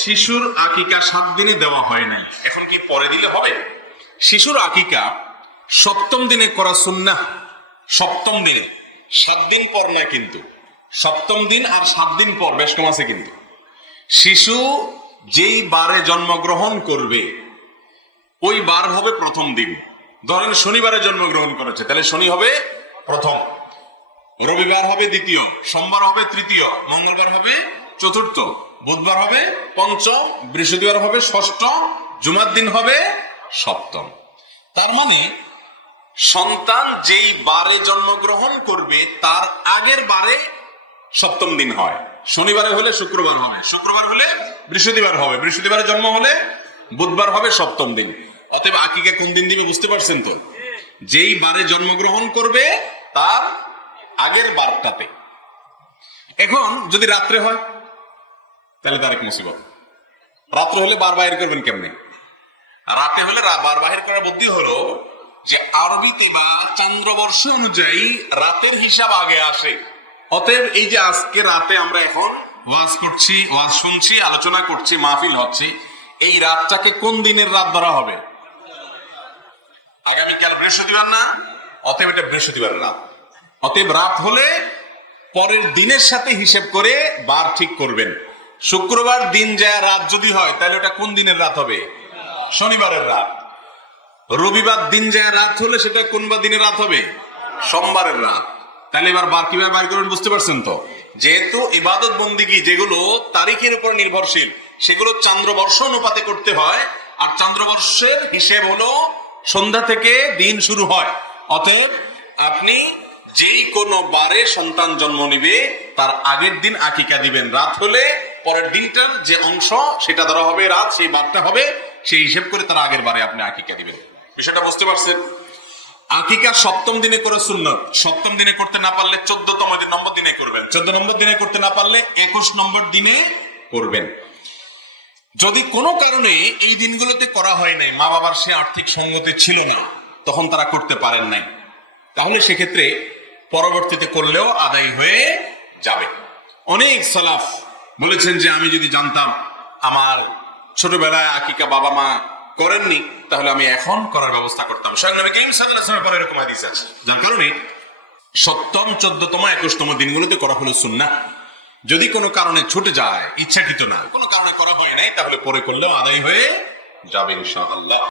শিশুর আকিকা 7 দিনে দেওয়া হয় নাই, এখন কি পরে দিলে হবে? শিশুর আকিকা 7ম দিনে করা সুন্নাহ। 7ম দিনে, 7 দিন পর না কিন্তু, 7ম দিন আর 7 দিন পর, বেশ কম আছে কিন্তু। শিশু যেই বারে জন্মগ্রহণ করবে ওই বার হবে প্রথম দিন। ধরেন শনিবারে জন্মগ্রহণ করেছে, তাহলে শনি হবে প্রথম, রবিবার হবে দ্বিতীয়, সোমবার হবে তৃতীয়, মঙ্গলবার হবে চতুর্থ, বুধবার হবে পঞ্চম, বৃহস্পতিবার হবে ষষ্ঠ, জুমার দিন হবে সপ্তম। তার মানে সন্তান যেই বারে জন্মগ্রহণ করবে তার আগের বারে 7ম দিন হয়। শনিবারে হলে শুক্রবার হবে, শুক্রবার হলে বৃহস্পতিবার হবে, বৃহস্পতিবারে জন্ম হলে বুধবার হবে 7ম দিন। অতএব আকিকা কোন দিন দিবে বুঝতে পারছেন তো? যেই বারে জন্মগ্রহণ করবে তার আগের বারটাতে। এখন যদি রাত্রে হয় তাহলে তার এক মুসিবত। রাত্রে হলে বার বাহির করবেন কেমনে? রাতে হলে বার বাহির করার বুদ্ধি হলো যে আরবিতে বা চান্দ্রবর্ষ অনুযায়ী রাতের হিসাব আগে আসে। অতএব এই যে আজকে রাতে আমরা এখন ওয়াজ করছি, ওয়াজ শুনছি, আলোচনা করছি, মাহফিল হচ্ছে, এই রাতটাকে কোন দিনের রাত ধরা হবে? আগামীকাল বৃহস্পতিবার না? অতএব এটা বৃহস্পতিবার রাত। অতএব রাত হলে পরের দিনের সাথে হিসেব করে বার ঠিক করবেন। শুক্রবার দিন যায় রাত যদি হয় তাহলে ওটা কোন দিনের রাত হবে? শনিবারের রাত। রবিবার দিন যায় রাত হলে সেটা কোন বা দিনের রাত হবে? সোমবারের রাত। তাহলে এবার বার কিভাবে বার করবেন বুঝতে পারছেন তো? যেহেতু ইবাদত বন্দিগি যেগুলো তারিখের উপর নির্ভরশীল সেগুলো চান্দ্রবর্ষ অনুপাতে করতে হয়, আর চান্দ্রবর্ষের হিসেব হলো সন্ধ্যা থেকে দিন শুরু হয়। অতএব আপনি যেই কোনো বারে সন্তান জন্ম নিবে তার আগের দিন আকিকা দিবেন। রাত হলে পরের দিনটার যে অংশ সেটা ধরা হবে রাত, সেই বারটা হবে, সেই হিসেব করে তার আগের বারে আপনি আকিকা দিবেন। বিষয়টা বুঝতে পারছেন? আকিকা 7ম দিনে করে সুন্নত। 7ম দিনে করতে না পারলে 14তম নম্বর দিনে করবেন, 14 নম্বর দিনে করতে না পারলে 21 নম্বর দিনে করবেন। যদি কোনো কারণে এই দিনগুলোতে করা হয় নাই, মা বাবার সে আর্থিক সঙ্গতি ছিল না, তখন তারা করতে পারেন নাই, তাহলে সেক্ষেত্রে পরবর্তীতে করলেও আদায় হয়ে যাবে। অনেক সালাফ বলেছেন যে আমি যদি জানতাম আমার ছোটবেলায় আকিকা বাবা মা করেননি তাহলে আমি এখন করার ব্যবস্থা করতাম। স্বয়ং নবী করিম সাল্লাল্লাহু আলাইহি ওয়াসাল্লাম এরকম হাদিস আছে, যার কারণে 7ম, 14তম, 21তম দিনগুলোতে করা হলো সুন্নাহ। যদি কোনো কারণে ছুটে যায়, ইচ্ছাকৃত না, কোনো কারণে করা হয় নাই, তাহলে পরে করলেও আদায় হয়ে যাবে ইনশাআল্লাহ।